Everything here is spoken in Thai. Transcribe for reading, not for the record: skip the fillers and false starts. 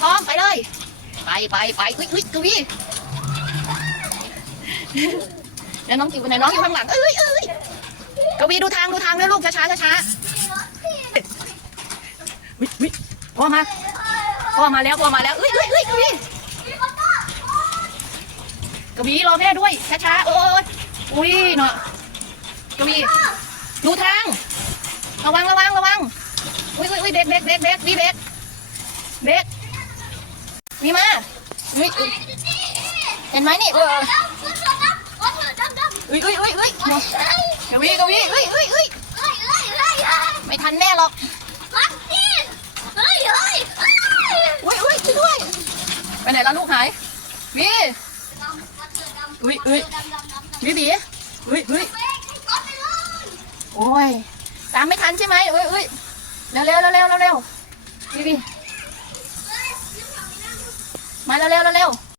พร้อมไปเลยไปอุ้ยกวีแล้วน้องจิ๋วไหนน้องอยู่ข้างหลังกวีดูทางด้วยลูกช้าวิพ่อมาแล้วอุ้ยกวีรอแม่ด้วยช้าอุ้ยเนาะกวีดูทางระวังอุ้ยเด็กวีเด็กมีมาเห็นไหมนี่อุ้ยกวีไม่ทันแม่หรอกอุ้ยช่วยไปไหนแล้วลูกหายวีอุ้ยบีอุ้ยโอ้ยตามไม่ทันใช่ไหมอุ้ยเร็วบีมาเร็ว